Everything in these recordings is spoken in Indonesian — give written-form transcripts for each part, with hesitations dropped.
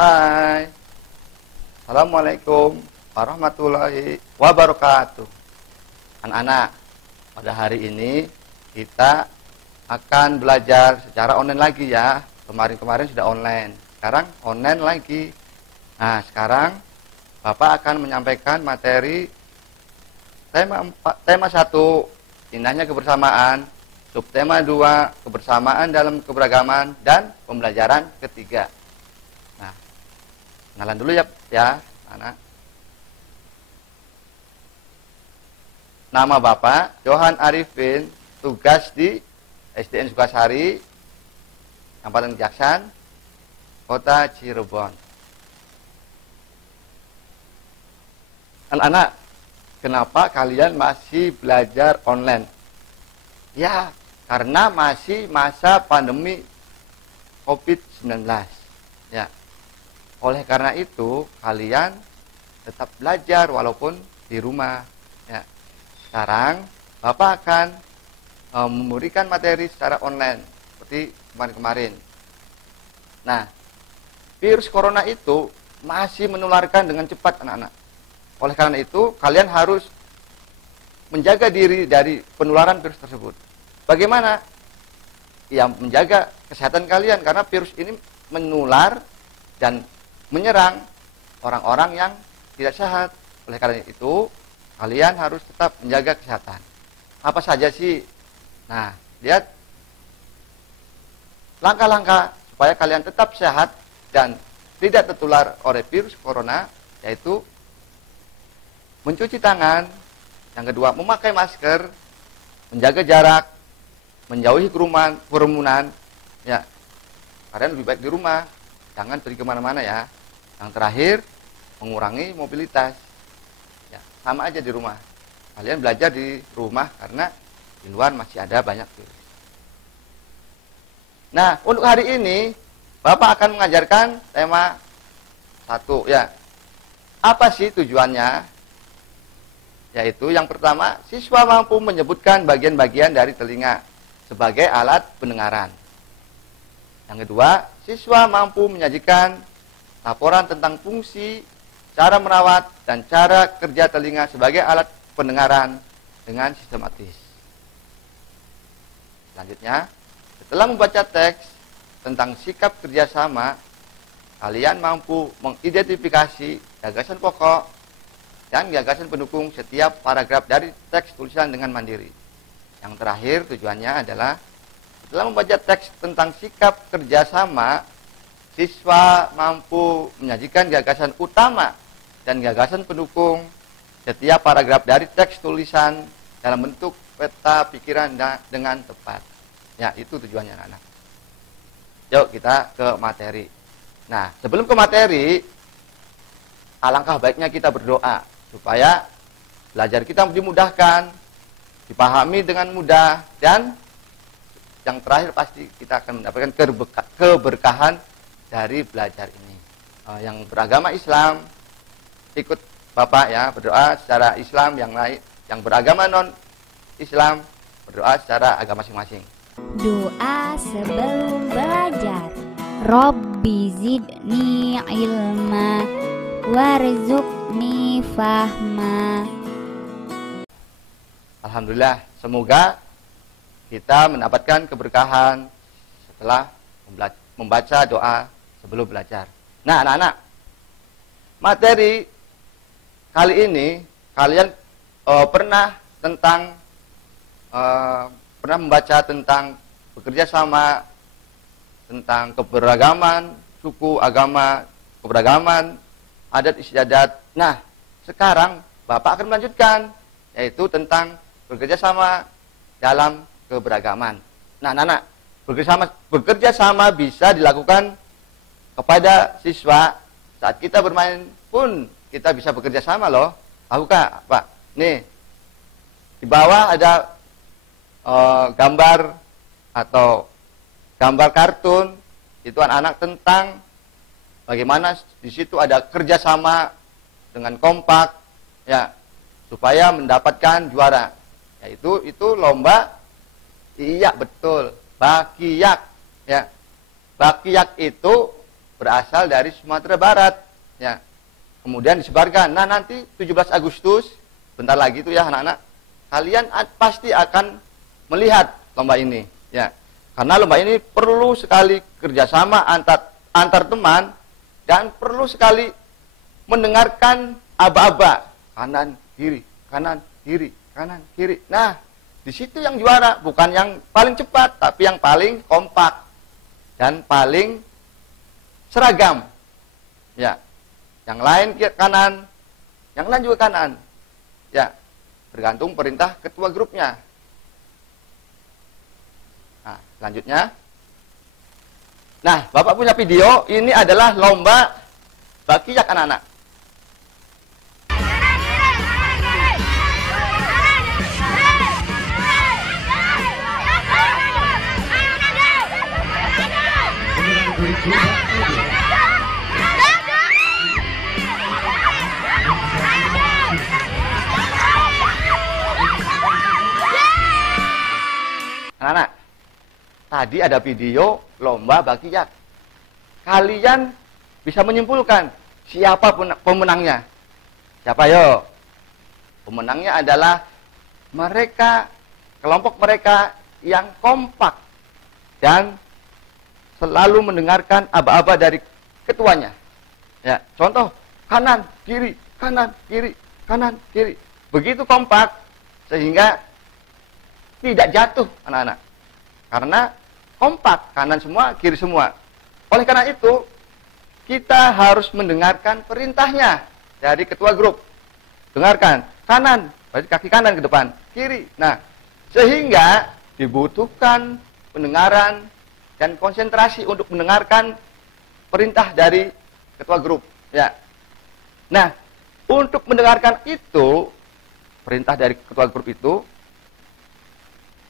Hai. Assalamualaikum warahmatullahi wabarakatuh. Anak-anak, pada hari ini kita akan belajar secara online lagi ya. Kemarin-kemarin sudah online, sekarang online lagi. Nah, sekarang Bapak akan menyampaikan materi tema 1, indahnya kebersamaan. Subtema 2, kebersamaan dalam keberagaman, dan pembelajaran ketiga. Nah, kenalan dulu ya, anak. Nama Bapak Johan Arifin, tugas di SDN Sukasari, Kabupaten Kejaksan, Kota Cirebon. Anak-anak, kenapa kalian masih belajar online? Ya, karena masih masa pandemi COVID-19. Ya. Oleh karena itu, kalian tetap belajar walaupun di rumah. Ya. Sekarang, Bapak akan memberikan materi secara online seperti kemarin-kemarin. Nah, virus corona itu masih menularkan dengan cepat, anak-anak. Oleh karena itu, kalian harus menjaga diri dari penularan virus tersebut. Bagaimana? Ya, menjaga kesehatan kalian, karena virus ini menular dan menyerang orang-orang yang tidak sehat. Oleh karena itu, kalian harus tetap menjaga kesehatan. Apa saja sih? Nah, lihat langkah-langkah supaya kalian tetap sehat dan tidak tertular oleh virus corona, yaitu mencuci tangan, yang kedua memakai masker, menjaga jarak, menjauhi kerumunan. Ya, kalian lebih baik di rumah, jangan pergi kemana-mana ya. Yang terakhir, mengurangi mobilitas. Ya, sama aja di rumah. Kalian belajar di rumah karena di luar masih ada banyak virus. Nah, untuk hari ini Bapak akan mengajarkan tema 1 ya. Apa sih tujuannya? Yaitu yang pertama, siswa mampu menyebutkan bagian-bagian dari telinga sebagai alat pendengaran. Yang kedua, siswa mampu menyajikan laporan tentang fungsi, cara merawat, dan cara kerja telinga sebagai alat pendengaran dengan sistematis. Selanjutnya, setelah membaca teks tentang sikap kerjasama, kalian mampu mengidentifikasi gagasan pokok dan gagasan pendukung setiap paragraf dari teks tulisan dengan mandiri. Yang terakhir, tujuannya adalah setelah membaca teks tentang sikap kerjasama, siswa mampu menyajikan gagasan utama dan gagasan pendukung setiap paragraf dari teks tulisan dalam bentuk peta pikiran dengan tepat. Ya, itu tujuannya, anak-anak. Yuk kita ke materi. Nah, sebelum ke materi, alangkah baiknya kita berdoa supaya belajar kita dimudahkan, dipahami dengan mudah, dan yang terakhir pasti kita akan mendapatkan keberkahan dari belajar ini. Yang beragama Islam ikut Bapak ya, berdoa secara Islam, yang lain yang beragama non Islam berdoa secara agama masing-masing. Doa sebelum belajar. Robbi zidni ilma warzuqni fahma. Alhamdulillah, semoga kita mendapatkan keberkahan setelah membaca doa sebelum belajar. Nah, anak-anak, materi kali ini kalian pernah membaca tentang bekerja sama, tentang keberagaman suku, agama, keberagaman adat istiadat. Nah, sekarang Bapak akan melanjutkan, yaitu tentang bekerja sama dalam keberagaman. Nah, anak-anak, bekerja sama bisa dilakukan kepada siswa saat kita bermain pun kita bisa bekerja sama loh. Tahukah, Pak? Nih, di bawah ada gambar atau gambar kartun, itu anak-anak tentang bagaimana di situ ada kerjasama dengan kompak, ya, supaya mendapatkan juara. Yaitu itu lomba, iya betul, bakiyak, ya. Bakiyak itu berasal dari Sumatera Barat. Ya. Kemudian disebarkan. Nah, nanti 17 Agustus, bentar lagi itu ya anak-anak, kalian pasti akan melihat lomba ini. Ya. Karena lomba ini perlu sekali kerjasama antar teman dan perlu sekali mendengarkan aba-aba kanan kiri, kanan kiri, kanan kiri. Nah, di situ yang juara bukan yang paling cepat, tapi yang paling kompak dan paling seragam. Ya, yang lain kanan, yang lain juga kanan. Ya, bergantung perintah ketua grupnya. Nah, selanjutnya. Nah, Bapak punya video, ini adalah lomba bakiak anak-anak. Anak-anak, tadi ada video lomba bakiak. Kalian bisa menyimpulkan siapa pemenangnya? Siapa yo? Pemenangnya adalah mereka, kelompok mereka yang kompak dan selalu mendengarkan aba-aba dari ketuanya. Ya, contoh kanan, kiri, kanan, kiri, kanan, kiri. Begitu kompak sehingga tidak jatuh anak-anak. Karena kompak, kanan semua, kiri semua. Oleh karena itu, kita harus mendengarkan perintahnya dari ketua grup. Dengarkan, kanan, berarti kaki kanan ke depan, kiri. Nah, sehingga dibutuhkan pendengaran dan konsentrasi untuk mendengarkan perintah dari ketua grup. Ya. Nah, untuk mendengarkan itu, perintah dari ketua grup itu,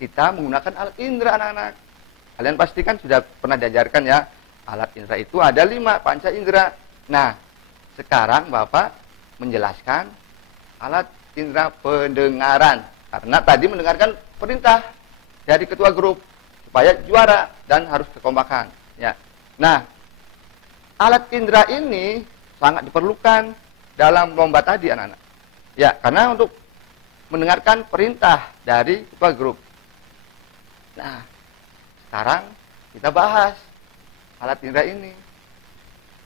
kita menggunakan alat indera anak-anak. Kalian pastikan sudah pernah diajarkan ya, alat indera itu ada 5 panca indera. Nah, sekarang Bapak menjelaskan alat indera pendengaran. Karena tadi mendengarkan perintah dari ketua grup supaya juara dan harus kekompakan. Ya. Nah, alat indera ini sangat diperlukan dalam lomba tadi anak-anak. Ya, karena untuk mendengarkan perintah dari ketua grup. Nah, sekarang kita bahas alat indera ini.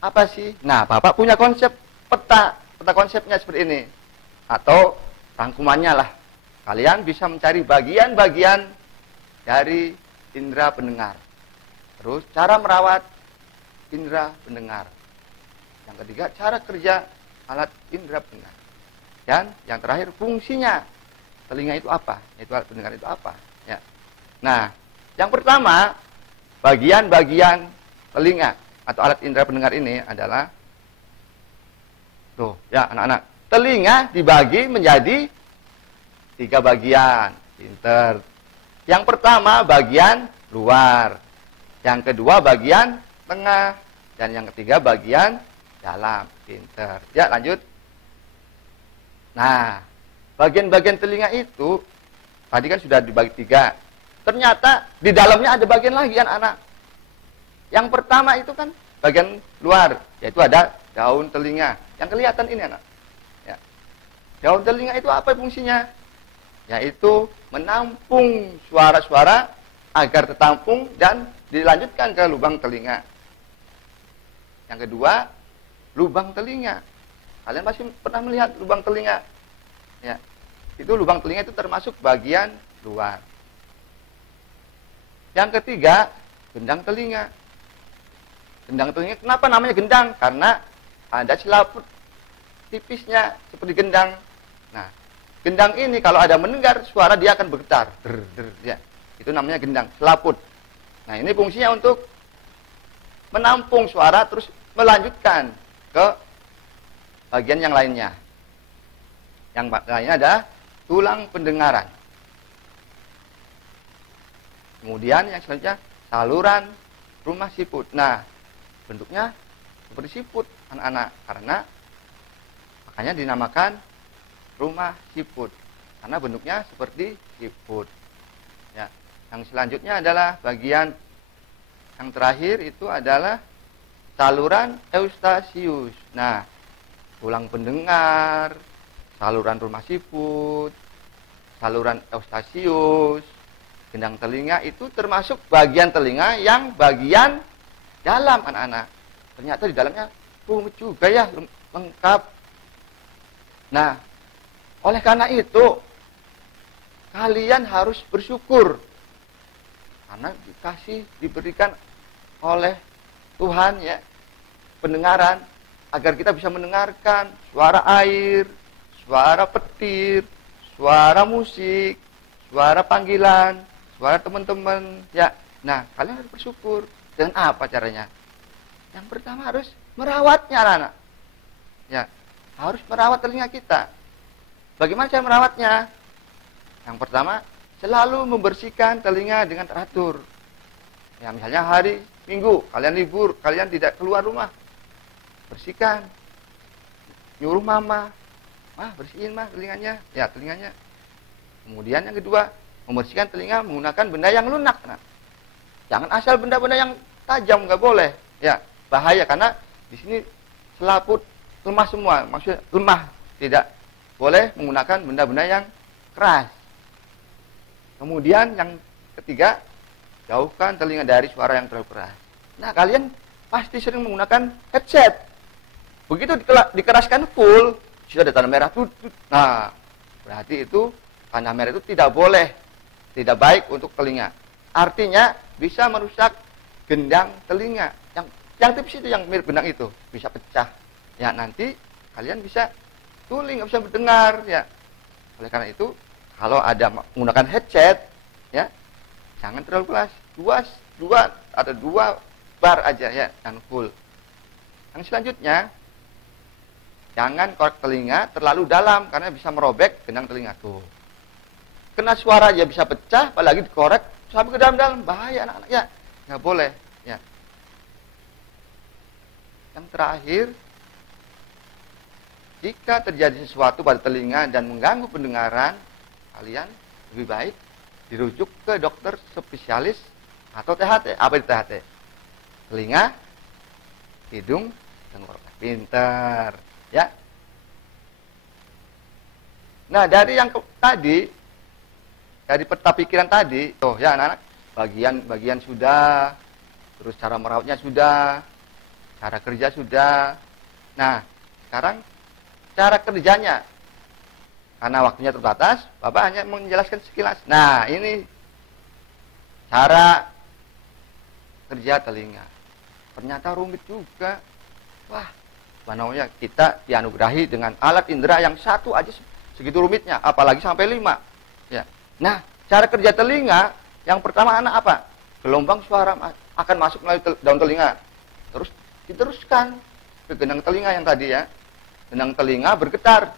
Apa sih? Nah, Bapak punya konsep peta konsepnya seperti ini. Atau rangkumannya lah. Kalian bisa mencari bagian-bagian dari indera pendengar. Terus cara merawat indera pendengar. Yang ketiga, cara kerja alat indera pendengar. Dan yang terakhir, fungsinya. Telinga itu apa? Itu alat pendengar itu apa? Ya. Nah, yang pertama, bagian-bagian telinga atau alat indera pendengar ini adalah tuh, ya anak-anak. Telinga dibagi menjadi 3 bagian. Pinter. Yang pertama bagian luar, yang kedua bagian tengah, dan yang ketiga bagian dalam. Pinter. Ya, lanjut. Nah, bagian-bagian telinga itu tadi kan sudah dibagi 3. Ternyata di dalamnya ada bagian lagi anak-anak. Yang pertama itu kan bagian luar, yaitu ada daun telinga. Yang kelihatan ini anak. Ya. Daun telinga itu apa fungsinya? Yaitu menampung suara-suara agar tertampung dan dilanjutkan ke lubang telinga. Yang kedua, lubang telinga. Kalian pasti pernah melihat lubang telinga. Ya. Itu lubang telinga itu termasuk bagian luar. Yang ketiga, gendang telinga. Gendang telinga, kenapa namanya gendang? Karena ada selaput tipisnya seperti gendang. Nah, gendang ini kalau ada mendengar suara dia akan bergetar. Ya. Itu namanya gendang, selaput. Nah, ini fungsinya untuk menampung suara terus melanjutkan ke bagian yang lainnya. Yang lainnya ada tulang pendengaran. Kemudian yang selanjutnya saluran rumah siput. Nah, bentuknya seperti siput anak-anak, karena makanya dinamakan rumah siput karena bentuknya seperti siput. Ya, yang selanjutnya adalah bagian yang terakhir itu adalah saluran eustasius. Nah, tulang pendengar, saluran rumah siput, saluran eustasius, gendang telinga itu termasuk bagian telinga yang bagian dalam, anak-anak. Ternyata di dalamnya rumit juga ya, lengkap. Nah, oleh karena itu kalian harus bersyukur karena diberikan oleh Tuhan ya pendengaran agar kita bisa mendengarkan suara air, suara petir, suara musik, suara panggilan, suara teman-teman ya. Nah, kalian harus bersyukur. Dengan apa caranya? Yang pertama harus merawatnya, anak-anak. Ya, harus merawat telinga kita. Bagaimana cara merawatnya? Yang pertama, selalu membersihkan telinga dengan teratur. Ya, misalnya hari Minggu, kalian libur, kalian tidak keluar rumah. Bersihkan. Nyuruh mama, bersihin telinganya. Ya, telinganya. Kemudian yang kedua, membersihkan telinga menggunakan benda yang lunak. Nah, jangan asal benda-benda yang tajam, nggak boleh. Ya, bahaya karena di sini selaput lemah semua. Maksudnya lemah, tidak boleh menggunakan benda-benda yang keras. Kemudian yang ketiga, jauhkan telinga dari suara yang terlalu keras. Nah, kalian pasti sering menggunakan headset. Begitu dikeraskan full, sudah ada tanda merah. Nah, berarti itu tanda merah itu tidak boleh, tidak baik untuk telinga. Artinya bisa merusak gendang telinga. Yang tipis itu, yang mirip benang itu, bisa pecah. Ya, nanti kalian bisa tuli, nggak bisa mendengar. Ya, oleh karena itu, kalau ada menggunakan headset, ya, jangan terlalu keras, dua bar aja ya, dan full. Yang selanjutnya, jangan korek telinga terlalu dalam karena bisa merobek gendang telinga tuh. Kena suara aja bisa pecah, apalagi dikorek sampai ke dalam-dalam, bahaya anak-anak ya, nggak boleh ya. Yang terakhir, jika terjadi sesuatu pada telinga dan mengganggu pendengaran, kalian lebih baik dirujuk ke dokter spesialis atau THT. Apa itu THT? Telinga, hidung, tenggorokan. Pinter, ya. Nah, dari yang tadi, dari peta pikiran tadi, tuh ya anak-anak, bagian sudah, terus cara merawatnya sudah, cara kerja sudah. Nah, sekarang cara kerjanya. Karena waktunya terbatas, Bapak hanya menjelaskan sekilas. Nah, ini cara kerja telinga. Ternyata rumit juga. Wah, namanya kita dianugerahi dengan alat indera yang satu aja segitu rumitnya, apalagi sampai 5. Ya. Nah, cara kerja telinga yang pertama anak apa? Gelombang suara akan masuk melalui daun telinga. Terus diteruskan ke gendang telinga yang tadi ya. Gendang telinga bergetar,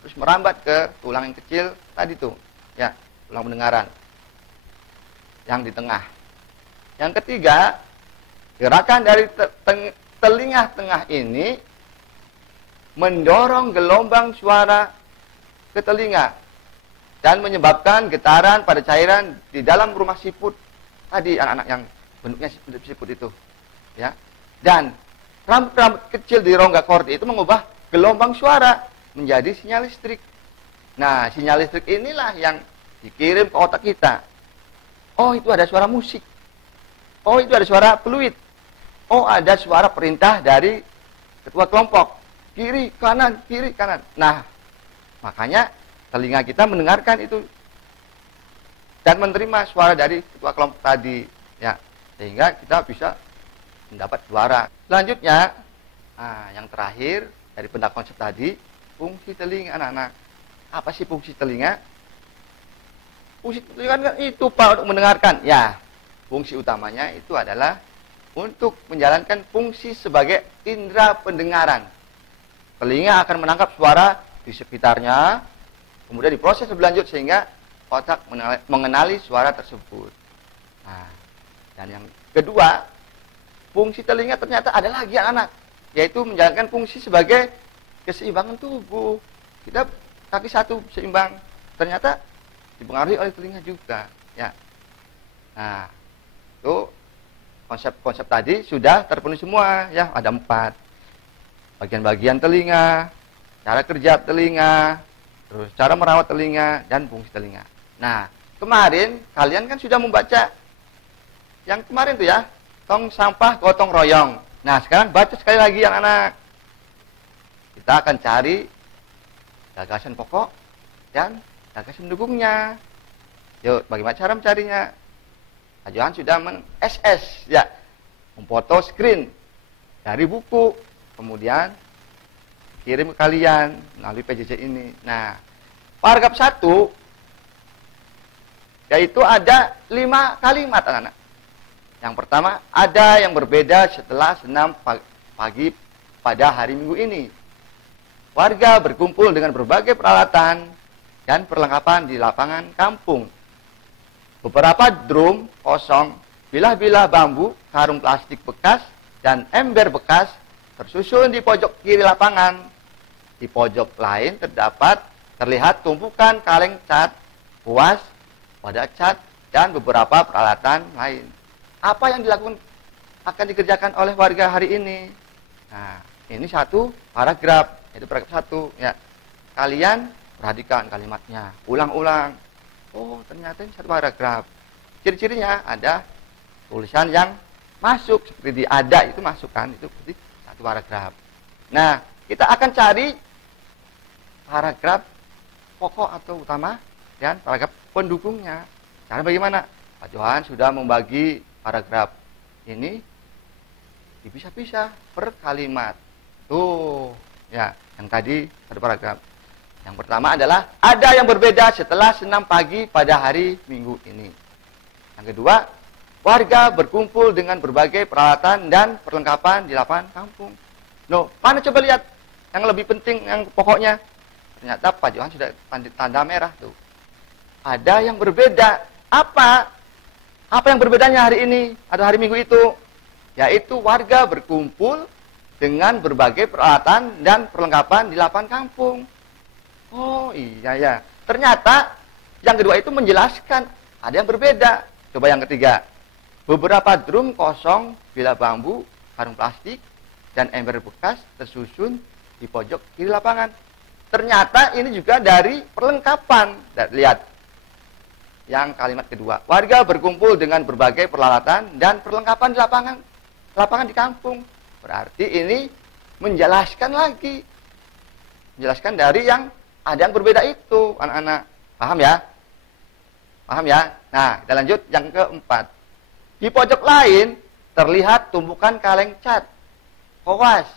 terus merambat ke tulang yang kecil tadi tuh, ya, tulang pendengaran yang di tengah. Yang ketiga, gerakan dari telinga tengah ini mendorong gelombang suara ke telinga dan menyebabkan getaran pada cairan di dalam rumah siput tadi, anak-anak yang bentuknya siput itu, ya. Dan rambut-rambut kecil di rongga kordi itu mengubah gelombang suara menjadi sinyal listrik. Nah, sinyal listrik inilah yang dikirim ke otak kita. Oh, itu ada suara musik. Oh, itu ada suara fluid. Oh, ada suara perintah dari ketua kelompok. Kiri, kanan, kiri, kanan. Nah, makanya telinga kita mendengarkan itu dan menerima suara dari ketua kelompok tadi, ya. Sehingga kita bisa mendapat suara. Selanjutnya, yang terakhir dari benda konsep tadi, fungsi telinga anak-anak. Apa sih fungsi telinga? Fungsi telinga itu Pak untuk mendengarkan. Ya, fungsi utamanya itu adalah untuk menjalankan fungsi sebagai indera pendengaran. Telinga akan menangkap suara di sekitarnya, kemudian diproses lebih lanjut sehingga otak mengenali suara tersebut. Nah, dan yang kedua, fungsi telinga ternyata ada lagi anak-anak, yaitu menjalankan fungsi sebagai keseimbangan tubuh. Kita kaki satu seimbang, ternyata dipengaruhi oleh telinga juga, ya. Nah, itu konsep-konsep tadi sudah terpenuhi semua ya, ada 4. Bagian-bagian telinga, cara kerja telinga, terus cara merawat telinga dan fungsi telinga. Nah, kemarin kalian kan sudah membaca yang kemarin tuh ya, tong sampah gotong royong. Nah, sekarang baca sekali lagi anak-anak. Kita akan cari gagasan pokok dan gagasan mendukungnya. Yuk, bagaimana cara mencarinya? Pak Johan sudah men-SS ya, memfoto screen dari buku, kemudian kirim ke kalian melalui PJJ ini. Nah, paragraf 1 yaitu ada 5 kalimat anak-anak. Yang pertama, ada yang berbeda setelah senam pagi pada hari Minggu ini. Warga berkumpul dengan berbagai peralatan dan perlengkapan di lapangan kampung. Beberapa drum kosong, bilah-bilah bambu, karung plastik bekas, dan ember bekas tersusun di pojok kiri lapangan. Di pojok lain terlihat tumpukan kaleng cat, kuas, wadah cat, dan beberapa peralatan lain. Apa yang akan dikerjakan oleh warga hari ini? Nah, ini satu paragraf, itu paragraf 1 ya. Kalian perhatikan kalimatnya, ulang-ulang. Oh, ternyata ini satu paragraf. Ciri-cirinya ada tulisan yang masuk seperti di ada itu masukkan, itu seperti satu paragraf. Nah, kita akan cari paragraf pokok atau utama dan paragraf pendukungnya. Cara bagaimana? Pak Johan sudah membagi paragraf ini dipisah-pisah per kalimat. Tuh, ya, yang tadi satu paragraf. Yang pertama adalah ada yang berbeda setelah senam pagi pada hari Minggu ini. Yang kedua, warga berkumpul dengan berbagai peralatan dan perlengkapan di lapangan kampung. No, mana coba lihat yang lebih penting, yang pokoknya. Ternyata Pak Johan sudah tanda merah tuh. Ada yang berbeda. Apa? Apa yang berbedanya hari ini atau hari Minggu itu? Yaitu warga berkumpul dengan berbagai peralatan dan perlengkapan di lapangan kampung. Oh iya ya. Ternyata yang kedua itu menjelaskan ada yang berbeda. Coba yang ketiga. Beberapa drum kosong, bilah bambu, karung plastik, dan ember bekas tersusun di pojok kiri lapangan. Ternyata ini juga dari perlengkapan. Lihat. Yang kalimat kedua. Warga berkumpul dengan berbagai peralatan dan perlengkapan di lapangan di kampung. Berarti ini menjelaskan lagi. Menjelaskan dari yang ada yang berbeda itu, anak-anak. Paham ya? Paham ya? Nah, kita lanjut yang keempat. Di pojok lain, terlihat tumpukan kaleng cat, kowas,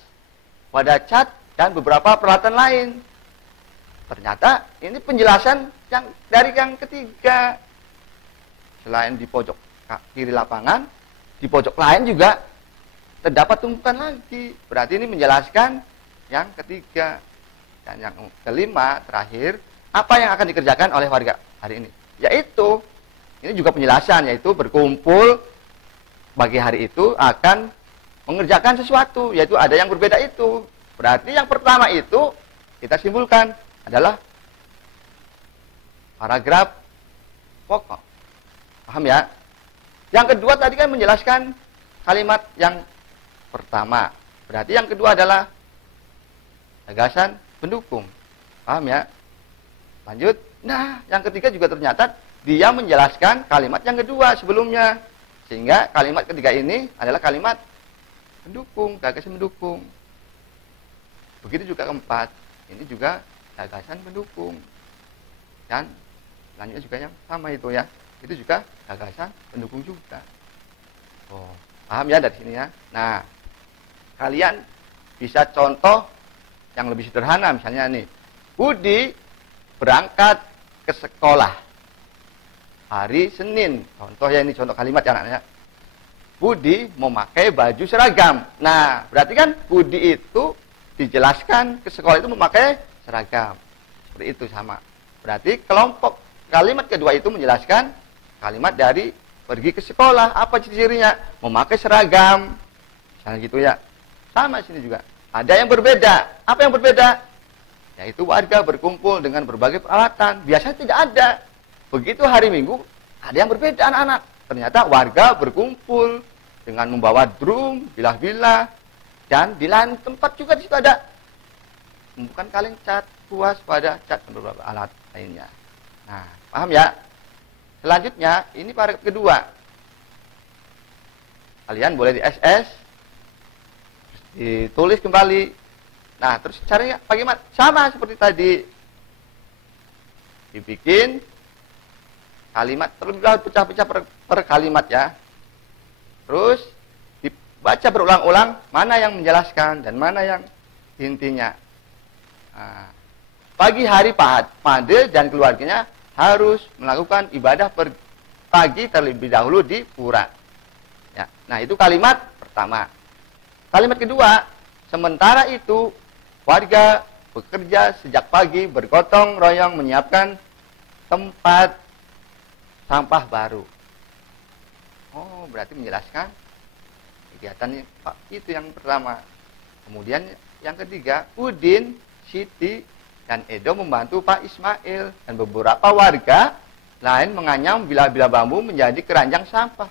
wadah cat, dan beberapa peralatan lain. Ternyata ini penjelasan yang dari yang ketiga. Selain di pojok kiri lapangan, di pojok lain juga terdapat tumpukan lagi. Berarti ini menjelaskan yang ketiga. Dan yang kelima, terakhir, apa yang akan dikerjakan oleh warga hari ini? Yaitu, ini juga penjelasan, yaitu berkumpul bagi hari itu akan mengerjakan sesuatu, yaitu ada yang berbeda itu. Berarti yang pertama itu, kita simpulkan, adalah paragraf pokok. Paham ya? Yang kedua tadi kan menjelaskan kalimat yang pertama. Berarti yang kedua adalah gagasan pendukung. Paham ya? Lanjut. Nah, yang ketiga juga ternyata dia menjelaskan kalimat yang kedua sebelumnya. Sehingga kalimat ketiga ini adalah kalimat pendukung, gagasan pendukung. Begitu juga keempat. Ini juga gagasan pendukung. Dan selanjutnya juga yang sama itu ya. Itu juga gagasan pendukung juga. Oh, paham ya dari sini ya? Nah, kalian bisa contoh yang lebih sederhana, misalnya nih, Budi berangkat ke sekolah hari Senin. Contoh ya, ini contoh kalimat ya anaknya. Budi memakai baju seragam. Nah, berarti kan Budi itu dijelaskan ke sekolah itu memakai seragam. Seperti itu sama. Berarti kelompok kalimat kedua itu menjelaskan kalimat dari pergi ke sekolah. Apa ciri-cirinya? Memakai seragam. Misalnya gitu ya. Sama sini juga. Ada yang berbeda. Apa yang berbeda? Yaitu warga berkumpul dengan berbagai peralatan. Biasanya tidak ada. Begitu hari Minggu, ada yang berbeda anak-anak. Ternyata warga berkumpul dengan membawa drum, bilah-bilah, dan di lain tempat juga di situ ada bukan kaleng cat, kuas pada cat dan beberapa alat lainnya. Nah, paham ya? Selanjutnya, ini paragraf kedua. Kalian boleh di SS, ditulis kembali. Nah, terus caranya bagaimana? Sama seperti tadi. Dibikin kalimat terlebih dahulu pecah-pecah per kalimat ya. Terus dibaca berulang-ulang mana yang menjelaskan dan mana yang intinya. Nah, pagi hari Pade dan keluarganya harus melakukan ibadah pagi terlebih dahulu di pura. Ya. Nah, itu kalimat pertama. Kalimat kedua, sementara itu warga bekerja sejak pagi bergotong royong menyiapkan tempat sampah baru. Oh, berarti menjelaskan kegiatan itu yang pertama. Kemudian yang ketiga, Udin, Siti, dan Edo membantu Pak Ismail dan beberapa warga lain menganyam bilah-bilah bambu menjadi keranjang sampah.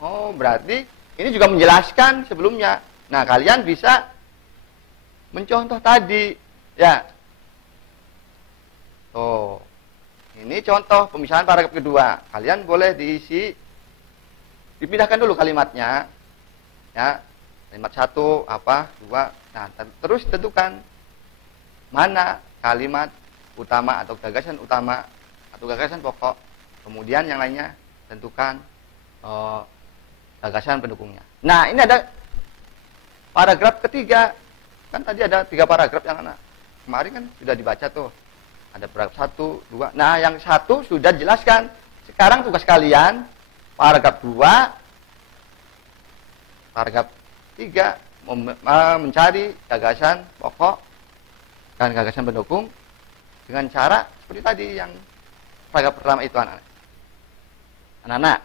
Oh, berarti ini juga menjelaskan sebelumnya. Nah, kalian bisa mencontoh tadi, ya. Oh, ini contoh pemisahan paragraf kedua. Kalian boleh dipindahkan dulu kalimatnya, ya. Kalimat satu, apa, dua. Nah, terus tentukan mana kalimat utama atau gagasan utama atau gagasan pokok. Kemudian yang lainnya tentukan gagasan pendukungnya. Nah, ini ada paragraf ketiga. Kan tadi ada 3 paragraf yang kemarin kan sudah dibaca tuh. Ada paragraf 1, 2. Nah, yang 1 sudah dijelaskan. Sekarang tugas kalian paragraf 2, paragraf 3 mencari gagasan pokok dan gagasan pendukung dengan cara seperti tadi yang paragraf pertama itu anak-anak.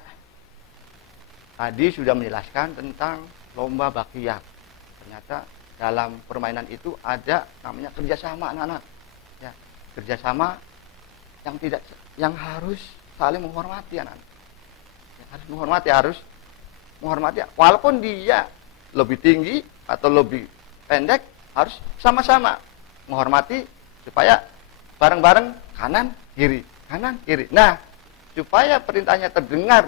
Tadi sudah menjelaskan tentang lomba bakiyah. Ternyata dalam permainan itu ada namanya kerjasama anak-anak. Ya, kerjasama yang harus saling menghormati anak-anak. Ya, harus menghormati. Walaupun dia lebih tinggi atau lebih pendek, harus sama-sama menghormati supaya bareng-bareng kanan kiri. Nah, supaya perintahnya terdengar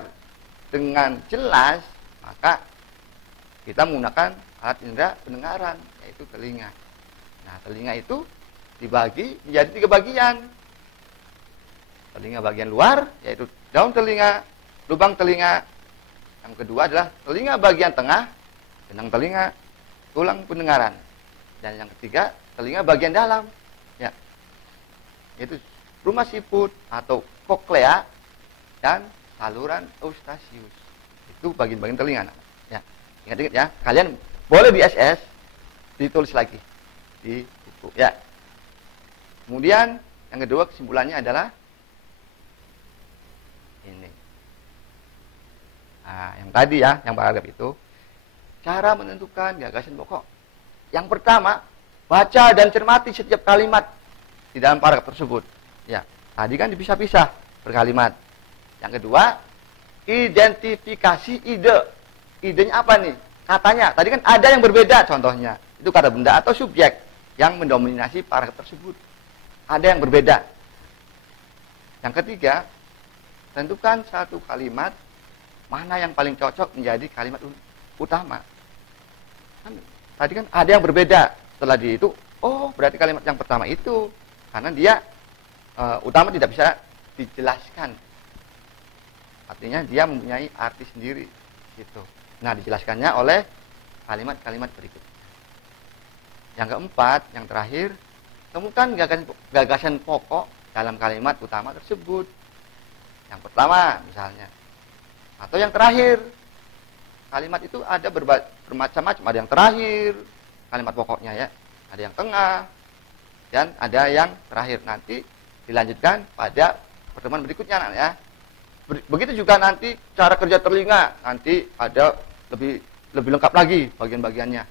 dengan jelas, maka kita menggunakan alat indera pendengaran, yaitu telinga. Nah, telinga itu dibagi menjadi 3 bagian. Telinga bagian luar, yaitu daun telinga, lubang telinga. Yang kedua adalah telinga bagian tengah, benang telinga, tulang pendengaran. Dan yang ketiga, telinga bagian dalam, ya, yaitu rumah siput atau koklea dan saluran Eustachius. Itu bagian-bagian telinga. Ya, ingat-ingat ya. Kalian boleh di SS, ditulis lagi di buku. Ya. Kemudian yang kedua kesimpulannya adalah ini. Nah, yang tadi ya, yang paragraf itu, cara menentukan gagasan pokok. Yang pertama, baca dan cermati setiap kalimat di dalam paragraf tersebut. Ya, tadi kan dipisah-pisah per kalimat. Yang kedua, identifikasi ide. Idenya apa nih? Katanya, tadi kan ada yang berbeda contohnya. Itu kata benda atau subjek yang mendominasi paragraf tersebut. Ada yang berbeda. Yang ketiga, tentukan satu kalimat mana yang paling cocok menjadi kalimat utama. Tadi kan ada yang berbeda. Setelah itu, oh berarti kalimat yang pertama itu. Karena dia utama tidak bisa dijelaskan. Artinya dia mempunyai arti sendiri. Gitu. Nah, dijelaskannya oleh kalimat-kalimat berikut. Yang keempat, yang terakhir, temukan gagasan pokok dalam kalimat utama tersebut. Yang pertama misalnya. Atau yang terakhir. Kalimat itu ada bermacam-macam. Ada yang terakhir, kalimat pokoknya ya. Ada yang tengah, dan ada yang terakhir. Nanti dilanjutkan pada pertemuan berikutnya ya. Begitu juga nanti cara kerja telinga. Nanti ada lebih lengkap lagi bagian-bagiannya.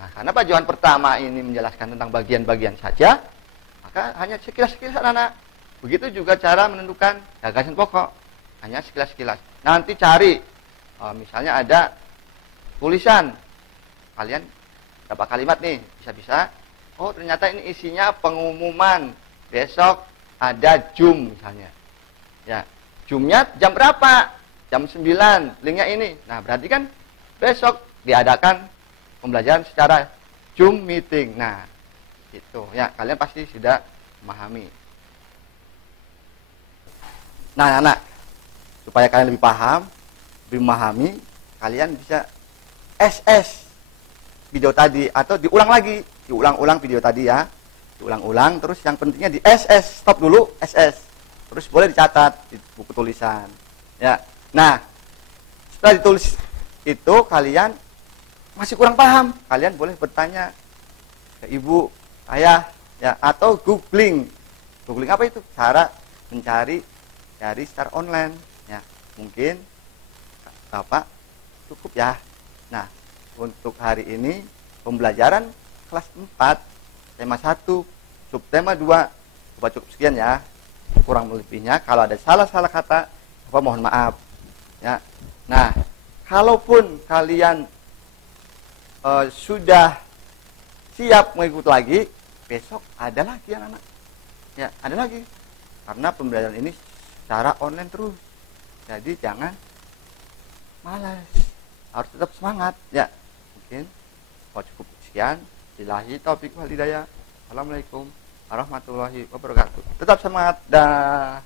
Nah, karena pajuan pertama ini menjelaskan tentang bagian-bagian saja, maka hanya sekilas-sekilas anak-anak. Begitu juga cara menentukan gagasan pokok. Hanya sekilas-sekilas. Nanti cari, misalnya ada tulisan. Kalian dapat kalimat nih, bisa-bisa. Oh, ternyata ini isinya pengumuman besok ada Zoom misalnya. Ya, Zoom-nya jam berapa? Jam 9, linknya ini. Nah, berarti kan besok diadakan pembelajaran secara Zoom meeting. Nah, itu ya, kalian pasti sudah memahami. Nah, anak, supaya kalian lebih paham, lebih memahami, kalian bisa SS video tadi atau diulang-ulang video tadi ya. Diulang-ulang, terus yang pentingnya di SS, stop dulu, SS. Terus boleh dicatat di buku tulisan. Ya. Nah, setelah ditulis itu kalian masih kurang paham, kalian boleh bertanya ke ibu, ayah, ya, atau googling. Googling apa itu? Cara mencari dari secara online. Ya, mungkin Bapak cukup ya. Nah, untuk hari ini pembelajaran kelas 4 tema 1 subtema 2 cukup sekian ya. Kurang lebihnya kalau ada salah-salah kata Bapak mohon maaf ya. Nah, kalaupun kalian sudah siap mengikuti lagi, besok ada lagi anak-anak. Ya, ada lagi. Karena pembelajaran ini secara online terus. Jadi jangan malas. Harus tetap semangat ya. Mungkin cukup sekian. Billahi taufiq wal hidayah. Assalamualaikum warahmatullahi wabarakatuh. Tetap semangat dah.